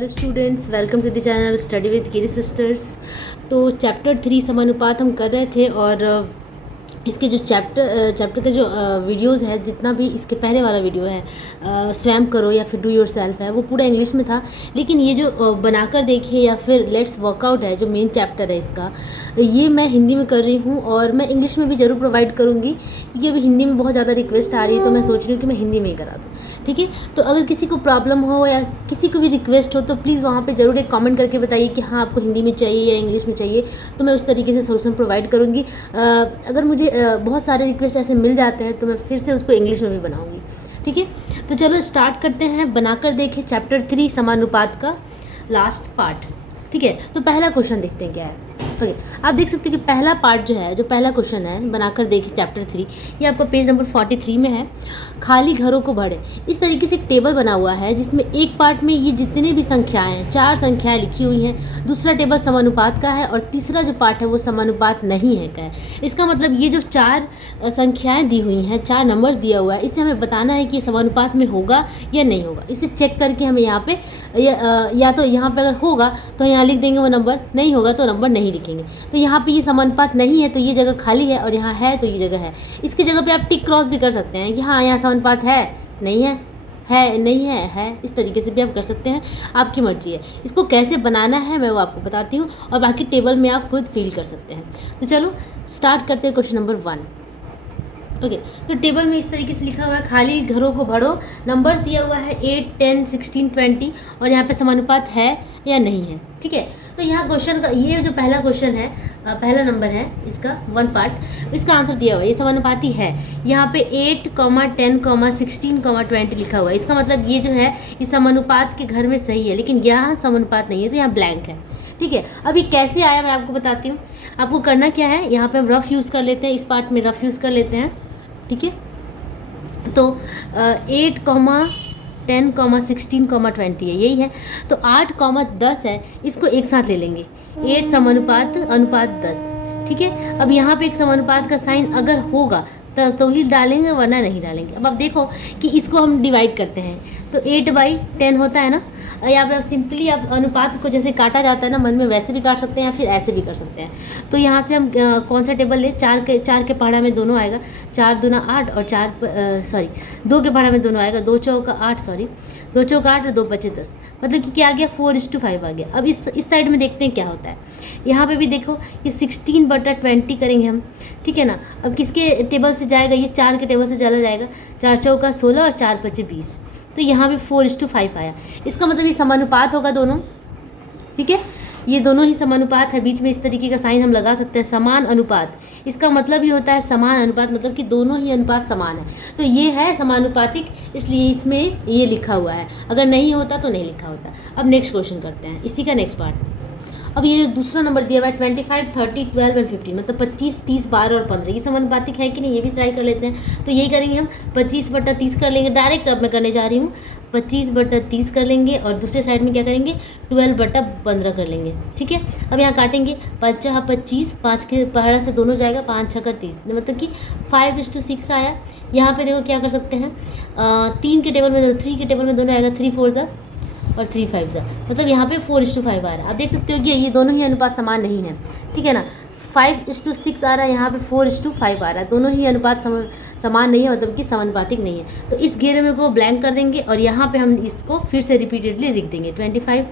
Hello students, welcome to the channel study with Giri sisters. तो chapter 3 समानुपात हम कर रहे थे और इसके जो चैप्टर के जो वीडियोस है, जितना भी इसके पहले वाला वीडियो है स्वयं करो या फिर डू योर सेल्फ है, वो पूरा इंग्लिश में था। लेकिन ये जो बनाकर देखिए या फिर लेट्स वर्कआउट है, जो मेन चैप्टर है इसका, ये मैं हिंदी में कर रही हूँ और मैं इंग्लिश में भी ज़रूर प्रोवाइड करूँगी, क्योंकि अभी हिंदी में बहुत ज़्यादा रिक्वेस्ट आ रही है, तो मैं सोच रही हूँ कि मैं हिंदी में ही करा दूँ। ठीक है, तो अगर किसी को प्रॉब्लम हो या किसी को भी रिक्वेस्ट हो तो प्लीज़ वहाँ पे ज़रूर एक कमेंट करके बताइए कि हाँ आपको हिंदी में चाहिए या इंग्लिश में चाहिए, तो मैं उस तरीके से सोल्यूशन प्रोवाइड करूँगी। अगर मुझे बहुत सारे रिक्वेस्ट ऐसे मिल जाते हैं तो मैं फिर से उसको इंग्लिश में भी बनाऊँगी। ठीक है, तो चलो स्टार्ट करते हैं। बनाकर देखें चैप्टर 3 समानुपात का लास्ट पार्ट। ठीक है, तो पहला क्वेश्चन देखते हैं क्या है। ओके, आप देख सकते हैं कि पहला पार्ट जो है, जो पहला क्वेश्चन है बनाकर देखिए चैप्टर 3, ये आपका पेज नंबर 43 में है। खाली घरों को भरे, इस तरीके से एक टेबल बना हुआ है जिसमें एक पार्ट में ये जितने भी संख्याएं हैं, 4 संख्याएं लिखी हुई हैं। दूसरा टेबल समानुपात का है और तीसरा जो पार्ट है वो समानुपात नहीं है का है। इसका मतलब ये जो 4 संख्याएं दी हुई हैं, 4 नंबर्स दिया हुआ है, इससे हमें बताना है कि ये समानुपात में होगा या नहीं होगा। इसे चेक करके हमें यहाँ पे या तो यहाँ पे अगर होगा तो यहाँ लिख देंगे वो नंबर, नहीं होगा तो नंबर नहीं लिखेंगे। तो यहाँ पे ये समानुपात नहीं है तो ये जगह खाली है, और यहाँ है तो ये जगह है। इसकी जगह पे आप टिक क्रॉस भी कर सकते हैं कि हाँ यहाँ समानुपात है, नहीं है, है नहीं है। इस तरीके से भी आप कर सकते हैं, आपकी मर्जी है। इसको कैसे बनाना है मैं वो आपको बताती हूँ, और बाकी टेबल में आप खुद फिल कर सकते हैं। तो चलो स्टार्ट करते हैं क्वेश्चन नंबर 1। ओके, तो टेबल में इस तरीके से लिखा हुआ है, खाली घरों को भरो। नंबर्स दिया हुआ है 8, 10, 16, 20, और यहाँ पे समानुपात है या नहीं है। ठीक है, तो यहाँ क्वेश्चन का ये जो पहला क्वेश्चन है, पहला नंबर है इसका 1 पार्ट, इसका आंसर दिया हुआ है, ये समानुपाती है। यहाँ पे 8, 10, 16, 20 लिखा हुआ है। इसका मतलब ये जो है ये समानुपात के घर में सही है, लेकिन यहाँ समानुपात नहीं है, तो यहाँ ब्लैंक है। ठीक है, अभी कैसे आया मैं आपको बताती हूँ। आपको करना क्या है, यहाँ पे हम रफ़ यूज़ कर लेते हैं, इस पार्ट में रफ़ यूज़ कर लेते हैं। ठीक है, तो 8, 10, 16, 20 है, यही है। तो 8, 10 है, इसको एक साथ ले लेंगे। 8 समानुपात अनुपात 10। ठीक है, अब यहाँ पे एक समानुपात का साइन अगर होगा तो ही डालेंगे, वरना नहीं डालेंगे। अब आप देखो कि इसको हम डिवाइड करते हैं, तो 8/10 होता है ना। या फिर सिंपली आप अनुपात को जैसे काटा जाता है ना मन में, वैसे भी काट सकते हैं या फिर ऐसे भी कर सकते हैं। तो यहाँ से हम कौन सा टेबल ले, 4 के पहाड़ा में दोनों आएगा, 4 दूना 8 और 2 के पहाड़ा में दोनों आएगा, 2 चौका 8 2 चौका 8 और 2 बचे 10। मतलब कि क्या आ गया, 4:5 आ गया। अब इस साइड में देखते हैं क्या होता है। यहाँ पे भी देखो ये 16/20 करेंगे हम। ठीक है ना, अब किसके टेबल से जाएगा, ये 4 के टेबल से चला जाएगा। 4 चौका 16 और 4 बचे 20, तो यहाँ पे 4:5 आया। इसका मतलब ये समानुपात होगा दोनों। ठीक है, ये दोनों ही समानुपात है। बीच में इस तरीके का साइन हम लगा सकते हैं, समान अनुपात। इसका मतलब ये होता है समान अनुपात, मतलब कि दोनों ही अनुपात समान है, तो ये है समानुपातिक, इसलिए इसमें ये लिखा हुआ है। अगर नहीं होता तो नहीं लिखा होता। अब नेक्स्ट क्वेश्चन करते हैं, इसी का नेक्स्ट पार्ट। अब ये जो दूसरा नंबर दिया हुआ है 25, 30, 12 और 15, मतलब 25, 30, 12 और 15, ये समानुपातिक है कि नहीं, ये भी ट्राई कर लेते हैं। तो यही करेंगे हम, 25/30 कर लेंगे डायरेक्ट। अब मैं करने जा रही हूँ 25/30 कर लेंगे, और दूसरे साइड में क्या करेंगे, 12/15 कर लेंगे। ठीक है, अब यहाँ काटेंगे, 5 × 25, 5 के पहाड़ा से दोनों जाएगा, 5 × 30, मतलब कि 5:6 आया। यहाँ पे देखो क्या कर सकते हैं, 3 के टेबल में 3 के टेबल में दोनों आएगा, 3 4 और 3 5 मतलब यहाँ पे 4:5 आ रहा है। आप देख सकते हो कि ये दोनों ही अनुपात समान नहीं है। ठीक है ना, 5:6 आ रहा है, यहाँ पे 4:5 आ रहा है। दोनों ही अनुपात समान नहीं है, मतलब कि समानुपातिक नहीं है। तो इस घेरे में को ब्लैंक कर देंगे, और यहाँ पे हम इसको फिर से रिपीटेडली लिख देंगे, 25,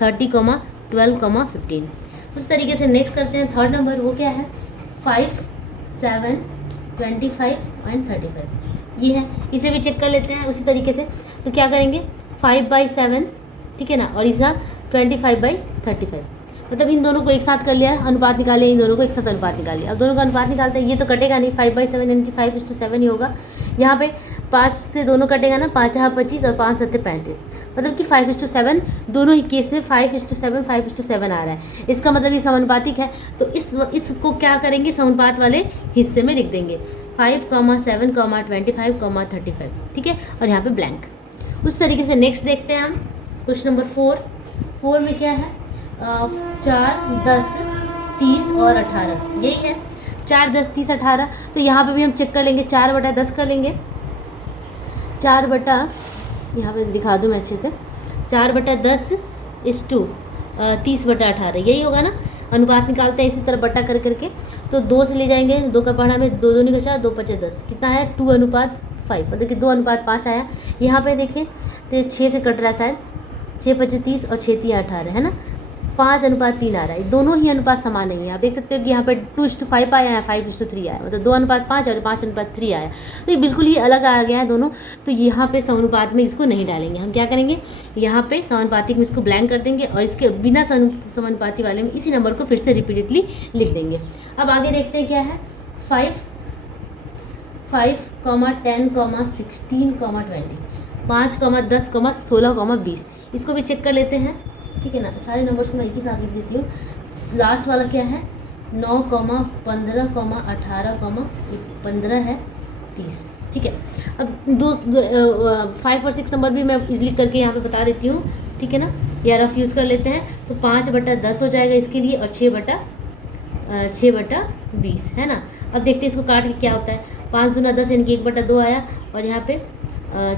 30, 12, 15। उस तरीके से नेक्स्ट करते हैं थर्ड नंबर, वो क्या है, 5, 7, 25 और 35, ये है। इसे भी चेक कर लेते हैं उसी तरीके से। तो क्या करेंगे, 5/7, ठीक है ना, और इसका 25/35, मतलब इन दोनों को एक साथ कर लिया, अनुपात निकाले, इन दोनों को एक साथ अनुपात निकालिए। अब दोनों का अनुपात निकालते हैं, ये तो कटेगा नहीं, 5/7 यानी कि 5:7 ही होगा। यहाँ पे 5 से दोनों कटेगा ना, 5 × 25 और 5 × 7 35, मतलब कि 5:7 दोनों ही केस में 5:7 आ रहा है। इसका मतलब ये समानुपातिक है। तो इसको क्या करेंगे, समानुपात वाले हिस्से में लिख देंगे, 5, 7, 25, 35, ठीक है, और यहाँ पे ब्लैंक। उस तरीके से नेक्स्ट देखते हैं हम क्वेश्चन नंबर 4 में क्या है, 4, 10, 30 और 18, यही है, 4, 10, 30, 18। तो यहाँ पे भी हम चेक कर लेंगे, 4/10 कर लेंगे, 4 बटा, यहाँ पे दिखा दूँ मैं अच्छे से, 4/10 30/18, यही होगा ना। अनुपात निकालते हैं इसी तरह बटा कर करके, तो 2 से ले जाएंगे, 2 का पढ़ा में 2 दूनी का 4, 2 5 10, कितना है 2:5, मतलब कि 2:5 आया। यहाँ पे देखें तो 6 से कट रहा है शायद, 6 5 30 और 6 3 18 है ना, 5:3 आ रहा है। दोनों ही अनुपात समान नहीं है। आप देख सकते हो कि यहाँ पे 2:5 आया है, 5:3 आया, मतलब 2:5 और 5:3 आया, तो ये बिल्कुल ही अलग आ गया है दोनों। तो यहाँ पे समानुपात में इसको नहीं डालेंगे, हम क्या करेंगे, यहाँ पे समानुपाती में इसको ब्लैंक कर देंगे और इसके बिना समानुपाती वाले में इसी नंबर को फिर से रिपीटेडली लिख देंगे। अब आगे देखते हैं क्या है, 5, 10, 16, 20, 5, 10, 16, 20, इसको भी चेक कर लेते हैं, ठीक है ना। सारे नंबर्स को मैं एक ही साथ लिख देती हूँ। लास्ट वाला क्या है, 9, 15, 18, 15 है 30, ठीक है। अब 5 और 6 नंबर भी मैं इजली करके यहाँ पे बता देती हूँ, ठीक है ना, या रफ यूज़ कर लेते हैं। तो 5/10 हो जाएगा इसके लिए, और 6/20 है ना। अब देखते हैं इसको काट के क्या होता है, 5 दूना 10 यानी कि 1/2 आया, और यहाँ पे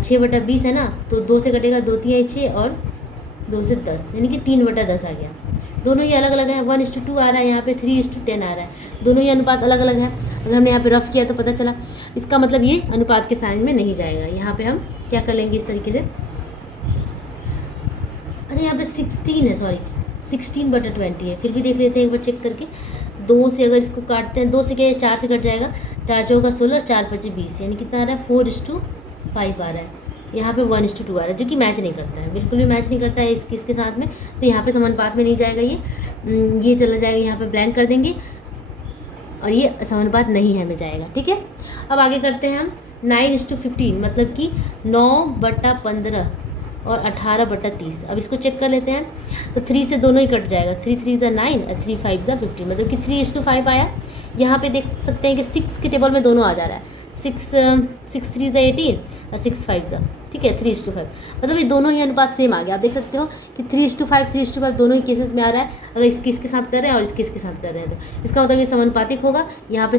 6/20 है ना, तो 2 से कटेगा, 2 3 6 और 2 से 10 यानी कि 3/10 आ गया। दोनों ही अलग अलग है, 1:2 आ रहा है, यहाँ पे 3:10 आ रहा है, दोनों ही अनुपात अलग अलग है। अगर हमने यहाँ पे रफ किया तो पता चला, इसका मतलब ये अनुपात के साइन में नहीं जाएगा। यहाँ पे हम क्या कर लेंगे इस तरीके से, अच्छा यहाँ पे 16 है, सॉरी 16/20 है, फिर भी देख लेते हैं एक बार चेक करके। 2 से अगर इसको काटते हैं, 2 से क्या 4 से कट जाएगा, 4 चौका 16, 4 5 20 यानी कितना आ रहा है 4:5 आ रहा है। यहाँ पे 1:2 आ रहा है, जो कि मैच नहीं करता है, बिल्कुल भी मैच नहीं करता है इसके साथ में, तो यहाँ पे समानुपात में नहीं जाएगा ये चला जाएगा, यहाँ पे ब्लैंक कर देंगे और ये समानुपात नहीं है में जाएगा, ठीक है। अब आगे करते हैं हम 9:15, मतलब कि 9/15 और 18/30। अब इसको चेक कर लेते हैं, तो 3 से दोनों ही कट जाएगा, 3 3 = 9 और 3 5 = 15, मतलब कि 3:5 आया। यहाँ पे देख सकते हैं कि 6 के टेबल में दोनों आ जा रहा है, 6 3 = 18 और 6 5 ठीक है 3:5, मतलब ये दोनों ही अनुपात सेम आ गया। आप देख सकते हो कि 3:5 दोनों ही केसेस में आ रहा है, अगर इसके साथ कर रहे हैं और इसके साथ कर रहे हैं, तो इसका मतलब ये समानुपातिक होगा। यहाँ पे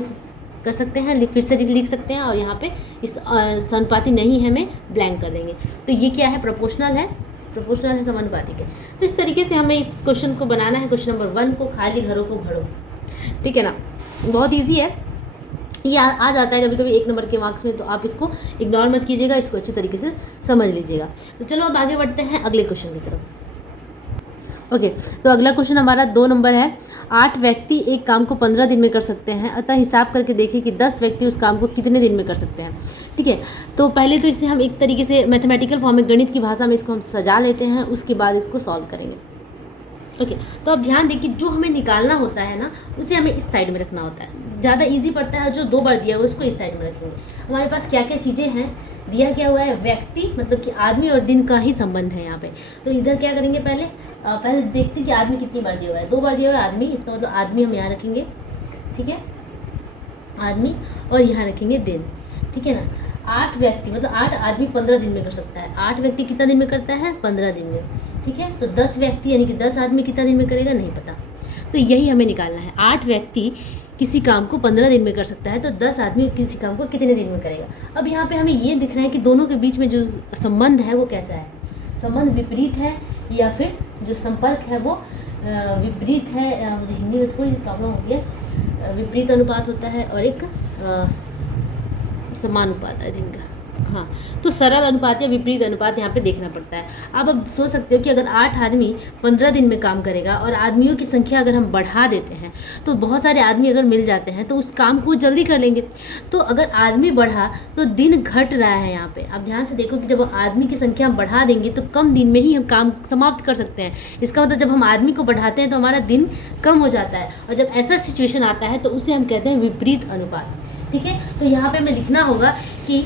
कर सकते हैं, फिर से लिख सकते हैं, और यहाँ पे इस समानुपाती नहीं है में ब्लैंक कर देंगे। तो ये क्या है, प्रोपोर्शनल है समानुपातिक है। तो इस तरीके से हमें इस क्वेश्चन को बनाना है, क्वेश्चन नंबर 1 को, खाली घरों को भरो, ठीक है ना। बहुत ईजी है, ये आ जाता है कभी कभी 1 नंबर के मार्क्स में, तो आप इसको इग्नोर मत कीजिएगा, इसको अच्छे तरीके से समझ लीजिएगा। तो चलो अब आगे बढ़ते हैं अगले क्वेश्चन की तरफ। ओके, तो अगला क्वेश्चन हमारा 2 नंबर है। 8 व्यक्ति एक काम को 15 दिन में कर सकते हैं, अतः हिसाब करके देखिए कि 10 व्यक्ति उस काम को कितने दिन में कर सकते हैं, ठीक है। तो पहले तो इसे हम एक तरीके से मैथमेटिकल फॉर्म में, गणित की भाषा में इसको हम सजा लेते हैं, उसके बाद इसको सॉल्व करेंगे। ओके, तो अब ध्यान देखिए, जो हमें निकालना होता है ना, उसे हमें इस साइड में रखना होता है, ज़्यादा इजी पड़ता है। जो 2 बार दिया हुआ उसको इस साइड में रखेंगे। हमारे पास क्या क्या चीज़ें हैं, दिया क्या हुआ है, व्यक्ति मतलब कि आदमी और दिन का ही संबंध है यहाँ पे। तो इधर क्या करेंगे, पहले देखते हैं कि आदमी कितनी बार दिया हुआ है। 2 बार दिया हुआ है आदमी, इसका मतलब आदमी हम यहाँ रखेंगे, ठीक है, आदमी, और यहाँ रखेंगे दिन, ठीक है ना। 8 व्यक्ति मतलब 8 आदमी 15 दिन में कर सकता है। 8 व्यक्ति कितना दिन में करता है, 15 दिन में, ठीक है। तो 10 व्यक्ति यानी कि 10 आदमी कितना दिन में करेगा, नहीं पता, तो यही हमें निकालना है। 8 व्यक्ति किसी काम को 15 दिन में कर सकता है, तो 10 आदमी किसी काम को कितने दिन में करेगा। अब यहाँ पे हमें ये दिखना है कि दोनों के बीच में जो संबंध है वो कैसा है, संबंध विपरीत है या फिर जो संपर्क है वो विपरीत है। मुझे हिंदी में थोड़ी प्रॉब्लम होती है, विपरीत अनुपात होता है और एक समानुपात, आई थिंक, हाँ। तो सरल अनुपात या विपरीत अनुपात यहाँ पे देखना पड़ता है। अब सोच सकते हो कि अगर 8 आदमी 15 दिन में काम करेगा और आदमियों की संख्या अगर हम बढ़ा देते हैं, तो बहुत सारे आदमी अगर मिल जाते हैं तो उस काम को जल्दी कर लेंगे। तो अगर आदमी बढ़ा तो दिन घट रहा है यहाँ पे। आप ध्यान से देखो कि जब आदमी की संख्या हम बढ़ा देंगे तो कम दिन में ही हम काम समाप्त कर सकते हैं। इसका मतलब जब हम आदमी को बढ़ाते हैं तो हमारा दिन कम हो जाता है, और जब ऐसा सिचुएशन आता है तो उसे हम कहते हैं विपरीत अनुपात, ठीक है। तो यहाँ पे हमें लिखना होगा कि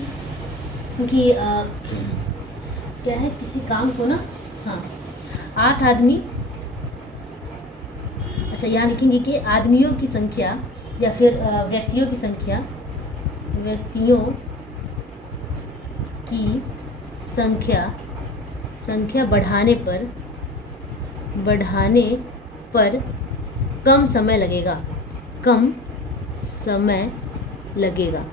क्या है, किसी काम को ना, हाँ, 8 आदमी, अच्छा यहाँ लिखेंगे कि आदमियों की संख्या या फिर व्यक्तियों की संख्या बढ़ाने पर कम समय लगेगा,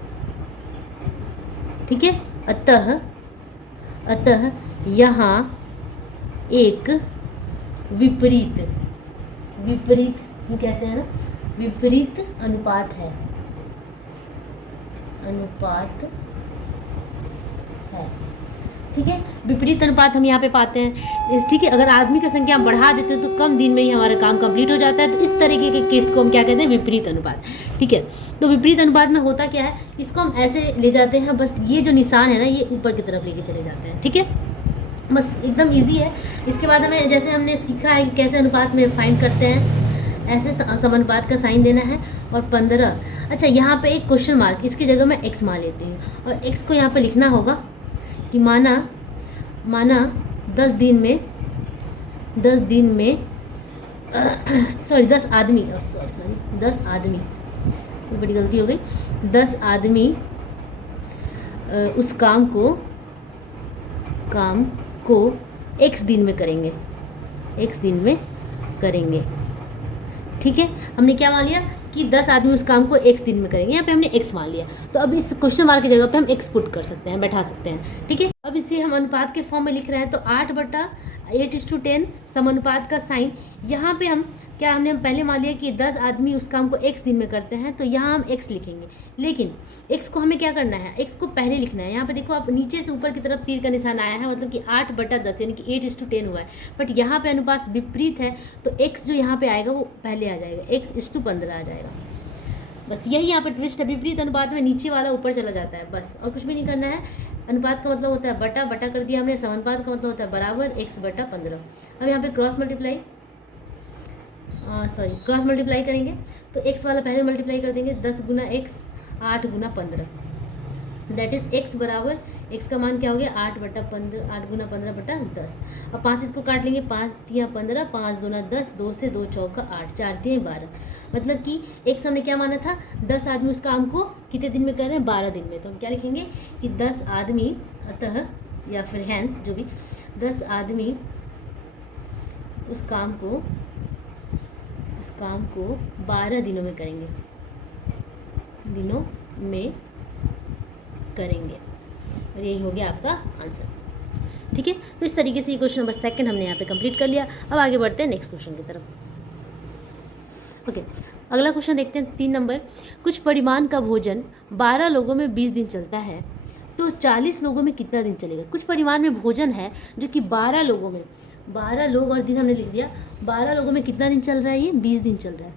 ठीक है। अतः यहाँ एक विपरीत, विपरीत ही कहते हैं ना, विपरीत अनुपात है, अनुपात है। ठीक है, विपरीत अनुपात हम यहाँ पे पाते हैं। ठीक है, अगर आदमी की संख्या हम बढ़ा देते हैं तो कम दिन में ही हमारा काम कंप्लीट हो जाता है। तो इस तरीके के केस को हम क्या कहते हैं, विपरीत अनुपात। ठीक है, तो विपरीत अनुपात में होता क्या है, इसको हम ऐसे ले जाते हैं, बस ये जो निशान है ना ये ऊपर की तरफ लेके चले जाते हैं। ठीक है, बस एकदम ईजी है। इसके बाद हमें जैसे हमने सीखा है कि कैसे अनुपात में फाइंड करते हैं, ऐसे समानुपात का साइन देना है। और 15, अच्छा यहाँ पे एक क्वेश्चन मार्क, इसकी जगह मैं एक्स मान लेती हूँ और एक्स को यहाँ पे लिखना होगा कि माना 10 दिन में सॉरी 10 आदमी, सॉरी 10 आदमी, बड़ी गलती हो गई, 10 आदमी उस काम को x दिन में करेंगे, x दिन में करेंगे। ठीक है, हमने क्या मान लिया कि 10 आदमी उस काम को x दिन में करेंगे, यहाँ पे हमने x मान लिया। तो अब इस क्वेश्चन मार्क की जगह पे हम x पुट कर सकते हैं, बैठा सकते हैं। ठीक है, अब इसे हम अनुपात के फॉर्म में लिख रहे हैं, तो 8/8:10 समानुपात का साइन। यहाँ पे हम क्या, हमने पहले मान लिया कि 10 आदमी उस काम को x दिन में करते हैं, तो यहाँ हम x लिखेंगे। लेकिन x को हमें क्या करना है, x को पहले लिखना है। यहाँ पे देखो आप, नीचे से ऊपर की तरफ तीर का निशान आया है, मतलब कि 8/10 यानी कि 8:10 हुआ है। बट यहाँ पे अनुपात विपरीत है, तो x जो यहाँ पे आएगा वो पहले आ जाएगा, x:15 आ जाएगा। बस यही यहाँ पे ट्विस्ट है, विपरीत अनुपात में नीचे वाला ऊपर चला जाता है, बस और कुछ भी नहीं करना है। अनुपात का मतलब होता है बटा, बटा कर दिया हमने। समानुपात का मतलब होता है बराबर x/15। अब यहाँ पे क्रॉस मल्टीप्लाई करेंगे, तो x वाला पहले मल्टीप्लाई कर देंगे, 10 गुना x 8 Guna 15, that is x बराबर, x का मान क्या हो गया 8/15, 8 गुना 15/10। अब 5 इसको काट लेंगे, 5 तिया 15, 5 दूना 10, 2 से 2 चौका 8, 4 तिया 12। मतलब कि x हमने क्या माना था, 10 आदमी उस काम को कितने दिन में कर रहे हैं, 12 दिन में। तो हम क्या लिखेंगे कि 10 आदमी, अतः या फिर हैंस जो भी, 10 आदमी उस काम को 12 दिनों में करेंगे, और यही हो गया आपका आंसर। ठीक है, तो इस तरीके से ये क्वेश्चन नंबर 2 हमने यहाँ पे कंप्लीट कर लिया। अब आगे बढ़ते हैं नेक्स्ट क्वेश्चन की तरफ। ओके, अगला क्वेश्चन देखते हैं 3 नंबर। कुछ परिमाण का भोजन 12 लोगों में 20 दिन चलता है, तो 40 लोगों में कितना दिन चलेगा। कुछ परिमाण में भोजन है जो कि 12 लोगों में, 12 लोग और दिन हमने लिख दिया, 12 लोगों में कितना दिन चल रहा है, ये 20 दिन चल रहा है।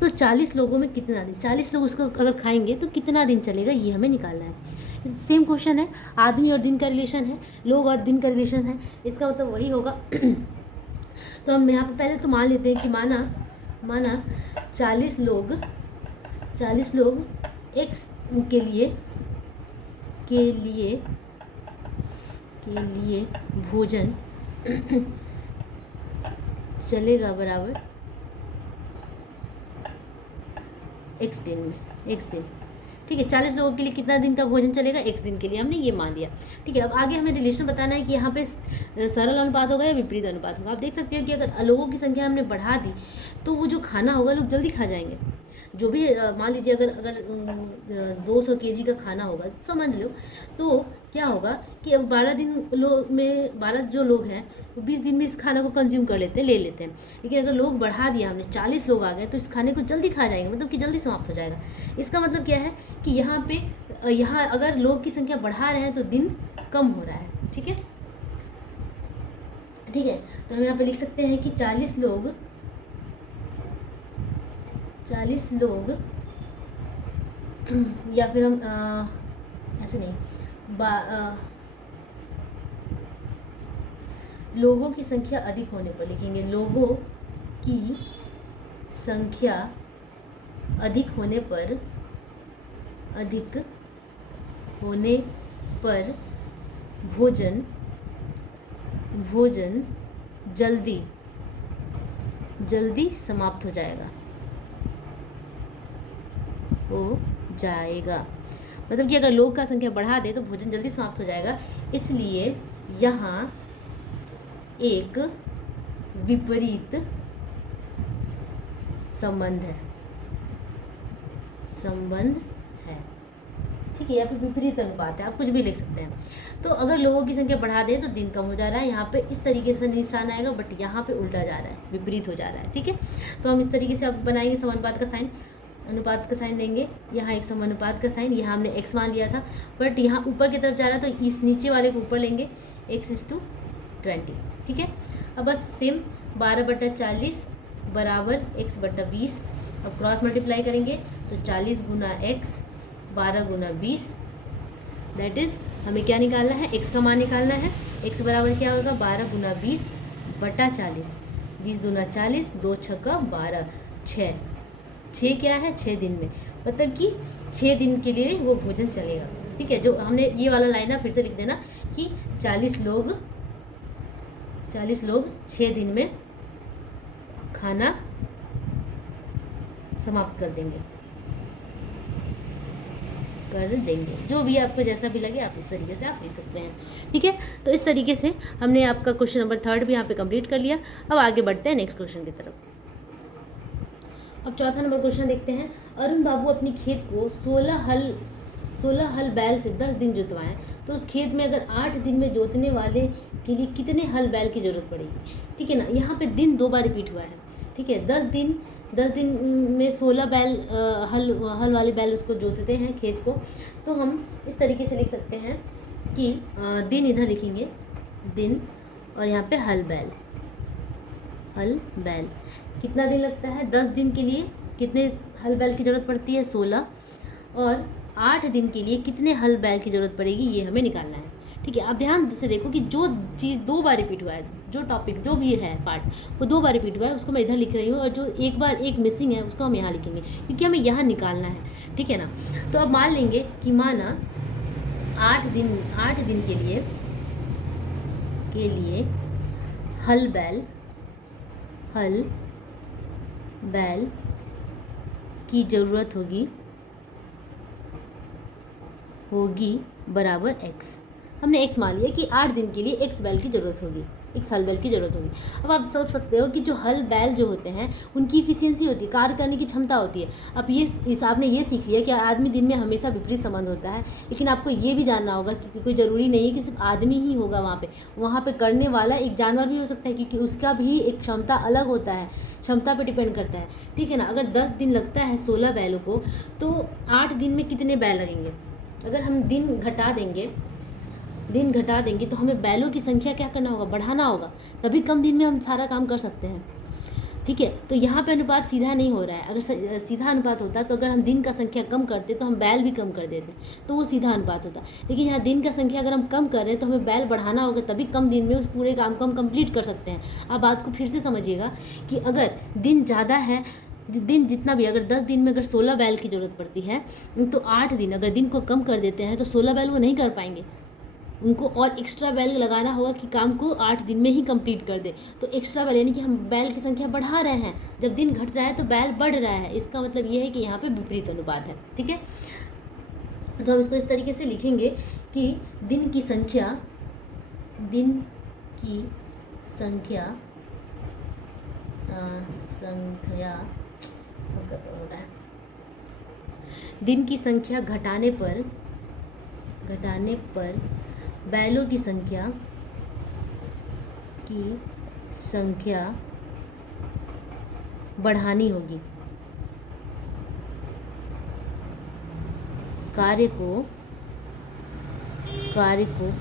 तो 40 लोगों में कितना दिन, 40 लोग उसको अगर खाएंगे तो कितना दिन चलेगा, ये हमें निकालना है। सेम क्वेश्चन है, आदमी और दिन का रिलेशन है, लोग और दिन का रिलेशन है, इसका मतलब वही होगा। तो हम यहाँ पे पहले तो मान लेते हैं कि माना 40 लोग x के लिए भोजन चलेगा बराबर x दिन में, x दिन। ठीक है, 40 लोगों के लिए कितना दिन का भोजन चलेगा, x दिन के लिए, हमने ये मान लिया। ठीक है, अब आगे हमें रिलेशन बताना है कि यहाँ पे सरल अनुपात होगा या विपरीत अनुपात होगा। आप देख सकते हो कि अगर लोगों की संख्या हमने बढ़ा दी तो वो जो खाना होगा लोग जल्दी खा जाएंगे। जो भी मान लीजिए अगर 200 kg का खाना होगा समझ लो, तो क्या होगा कि अब 12 जो लोग हैं वो 20 दिन में इस खाना को कंज्यूम कर लेते हैं, ले लेते हैं। लेकिन अगर लोग बढ़ा दिया हमने, 40 लोग आ गए, तो इस खाने को जल्दी खा जाएंगे, मतलब कि जल्दी समाप्त हो जाएगा। इसका मतलब क्या है कि यहाँ अगर लोग की संख्या बढ़ा रहे हैं तो दिन कम हो रहा है। ठीक है, तो हम यहाँ पे लिख सकते हैं कि 40 लोग या फिर हम ऐसे नहीं, लोगों की संख्या अधिक होने पर लिखेंगे, लोगों की संख्या अधिक होने पर भोजन जल्दी समाप्त हो जाएगा। मतलब कि अगर लोग का संख्या बढ़ा दे तो भोजन जल्दी समाप्त हो जाएगा। इसलिए यहाँ एक विपरीत संबंध है। ठीक है, या फिर विपरीत अनुपात है, आप कुछ भी लिख सकते हैं। तो अगर लोगों की संख्या बढ़ा दें तो दिन कम हो जा रहा है, यहाँ पे इस तरीके से निशान आएगा, बट यहाँ पे उल्टा जा रहा है, विपरीत हो जा रहा है। ठीक है, तो हम इस तरीके से अब बनाएंगे समानुपात का साइन, अनुपात का साइन देंगे, यहाँ एक समानुपात का साइन, यहाँ हमने x मान लिया था, बट यहाँ ऊपर की तरफ जा रहा है तो इस नीचे वाले को ऊपर लेंगे, x/20। ठीक है, अब बस सेम 12/40 बराबर x/20। अब क्रॉस मल्टीप्लाई करेंगे तो 40 गुना x 12 गुना 20, दैट इज़ हमें क्या निकालना है, x का मान निकालना है। x बराबर क्या होगा, 12 गुना 20 बटा 40, 20 दूना 40, 2 छक्का 12, 6 क्या है, 6 दिन में, मतलब कि 6 दिन के लिए वो भोजन चलेगा। ठीक है, जो हमने ये वाला लाइन है फिर से लिख देना कि 40 लोग 6 दिन में खाना समाप्त कर देंगे, जो भी आपको जैसा भी लगे आप इस तरीके से आप लिख सकते हैं। ठीक है, तो इस तरीके से हमने आपका क्वेश्चन नंबर 3 भी यहाँ पे कंप्लीट कर लिया। अब आगे बढ़ते हैं नेक्स्ट क्वेश्चन की तरफ। अब चौथा नंबर क्वेश्चन देखते हैं। अरुण बाबू अपनी खेत को 16 हल बैल से 10 दिन जोतवाएं तो उस खेत में अगर 8 दिन में जोतने वाले के लिए कितने हल बैल की ज़रूरत पड़ेगी। ठीक है ना, यहाँ पे दिन 2 बार रिपीट हुआ है। ठीक है, 10 दिन में 16 बैल हल वाले बैल उसको जोतते हैं खेत को। तो हम इस तरीके से लिख सकते हैं कि दिन इधर लिखेंगे, दिन, और यहाँ पे हल बैल कितना दिन लगता है, 10 दिन के लिए कितने हल बैल की ज़रूरत पड़ती है, 16, और 8 दिन के लिए कितने हल बैल की ज़रूरत पड़ेगी, ये हमें निकालना है। ठीक है, आप ध्यान से देखो कि जो चीज़ 2 बार रिपीट हुआ है, जो टॉपिक जो भी है पार्ट वो 2 बार रिपीट हुआ है, उसको मैं इधर लिख रही हूँ, और जो एक मिसिंग है उसको हम यहाँ लिखेंगे, क्योंकि हमें यहाँ निकालना है। ठीक है ना, तो अब मान लेंगे कि माना 8 दिन के लिए हल बैल की ज़रूरत होगी बराबर x। हमने x मान लिया कि 8 दिन के लिए x बैल की ज़रूरत होगी, x हल बैल की ज़रूरत होगी। अब आप सोच सकते हो कि जो हल बैल जो होते हैं उनकी इफिशियंसी होती है, कार्य करने की क्षमता होती है। अब आपने ये सीख लिया कि आदमी दिन में हमेशा विपरीत संबंध होता है, लेकिन आपको ये भी जानना होगा कि कोई ज़रूरी नहीं है कि सिर्फ आदमी ही होगा वहाँ पे करने वाला एक जानवर भी हो सकता है, क्योंकि उसका भी एक क्षमता अलग होता है, क्षमता पर डिपेंड करता है। ठीक है ना, अगर 10 दिन लगता है 16 बैलों को, तो 8 दिन में कितने बैल लगेंगे। अगर हम दिन घटा देंगे तो हमें बैलों की संख्या क्या करना होगा, बढ़ाना होगा, तभी कम दिन में हम सारा काम कर सकते हैं। ठीक है, तो यहाँ पे अनुपात सीधा नहीं हो रहा है। अगर सीधा अनुपात होता तो अगर हम दिन का संख्या कम करते तो हम बैल भी कम कर देते, तो वो सीधा अनुपात होता। लेकिन यहाँ दिन का संख्या अगर हम कम कर रहे हैं तो हमें बैल बढ़ाना होगा, तभी कम दिन में उस पूरे काम को हम कंप्लीट कर सकते हैं। आप बात को फिर से समझिएगा कि अगर दिन ज़्यादा है, दिन जितना भी, अगर 10 दिन में अगर 16 बैल की ज़रूरत पड़ती है, तो 8 दिन अगर दिन को कम कर देते हैं तो 16 बैल वो नहीं कर पाएंगे, उनको और एक्स्ट्रा बैल लगाना होगा कि काम को 8 दिन में ही कंप्लीट कर दे। तो एक्स्ट्रा बैल यानी कि हम बैल की संख्या बढ़ा रहे हैं, जब दिन घट रहा है तो बैल बढ़ रहा है, इसका मतलब ये है कि यहाँ पे विपरीत अनुपात है। ठीक है, तो हम इसको इस तरीके से लिखेंगे कि दिन की संख्या दिन की संख्या घटाने पर बैलों की संख्या बढ़ानी होगी, कार्य को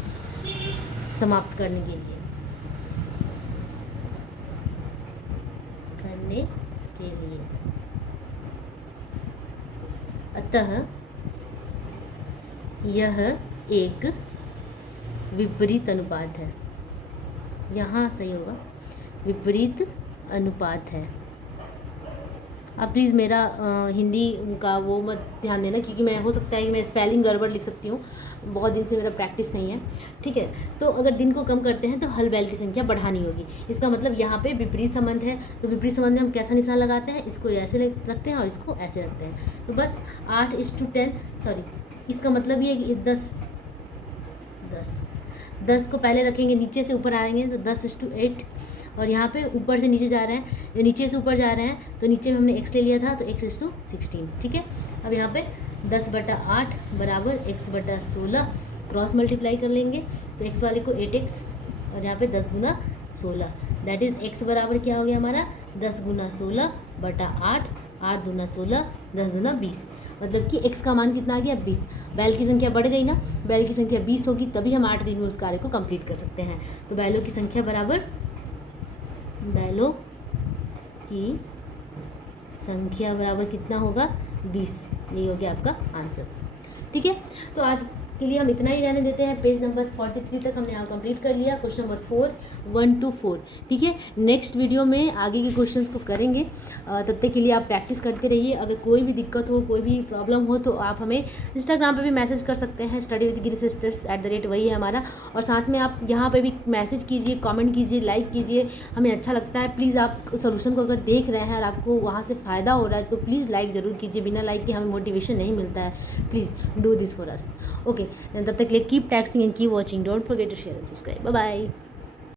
समाप्त करने के लिए अतः यह एक विपरीत अनुपात है। यहाँ सही होगा, विपरीत अनुपात है। आप प्लीज़ मेरा हिंदी का वो मत ध्यान देना, क्योंकि मैं हो सकता है कि मैं स्पेलिंग गड़बड़ लिख सकती हूँ, बहुत दिन से मेरा प्रैक्टिस नहीं है। ठीक है, तो अगर दिन को कम करते हैं तो हल बैल की संख्या बढ़ानी होगी, इसका मतलब यहाँ पे विपरीत संबंध है। तो विपरीत संबंध में हम कैसा निशान लगाते हैं, इसको ऐसे रखते हैं और इसको ऐसे रखते हैं। तो बस 8:10, सॉरी, इसका मतलब ये है कि 10 को पहले रखेंगे, नीचे से ऊपर आएंगे तो 10:8, और यहाँ पे ऊपर से नीचे जा रहे हैं, नीचे से ऊपर जा रहे हैं, तो नीचे में हमने x ले लिया था तो x:16। ठीक है, अब यहाँ पे 10/8 बराबर x/16 क्रॉस मल्टीप्लाई कर लेंगे तो x वाले को 8x और यहाँ पे 10 गुना 16, दैट इज़ x बराबर क्या हो गया हमारा 10 गुना 16 बटा 8, 8 दूना 16, 10 दूना 20, मतलब कि x का मान कितना आ गया 20। बैल की संख्या बढ़ गई ना, बैल की संख्या 20 होगी तभी हम 8 दिन में उस कार्य को कंप्लीट कर सकते हैं। तो बैलों की संख्या बराबर, बैलों की संख्या बराबर कितना होगा 20, यही हो गया आपका आंसर। ठीक है, तो आज के लिए हम इतना ही रहने देते हैं। पेज नंबर 43 तक हमने यहाँ कंप्लीट कर लिया, क्वेश्चन नंबर 4 1 to 4। ठीक है, नेक्स्ट वीडियो में आगे के क्वेश्चंस को करेंगे। तब तक के लिए आप प्रैक्टिस करते रहिए। अगर कोई भी दिक्कत हो, कोई भी प्रॉब्लम हो तो आप हमें इंस्टाग्राम पे भी मैसेज कर सकते हैं, स्टडी विद गिरी सिस्टर्स @ वही है हमारा। और साथ में आप यहाँ पे भी मैसेज कीजिए, कमेंट कीजिए, लाइक कीजिए, हमें अच्छा लगता है। प्लीज़ आप सोल्यूशन को अगर देख रहे हैं और आपको वहाँ से फ़ायदा हो रहा है तो प्लीज़ लाइक ज़रूर कीजिए। बिना लाइक के हमें मोटिवेशन नहीं मिलता है। Please do this for us. Okay, तब तक के लिए keep texting and keep watching. Don't forget to share and subscribe. Bye bye.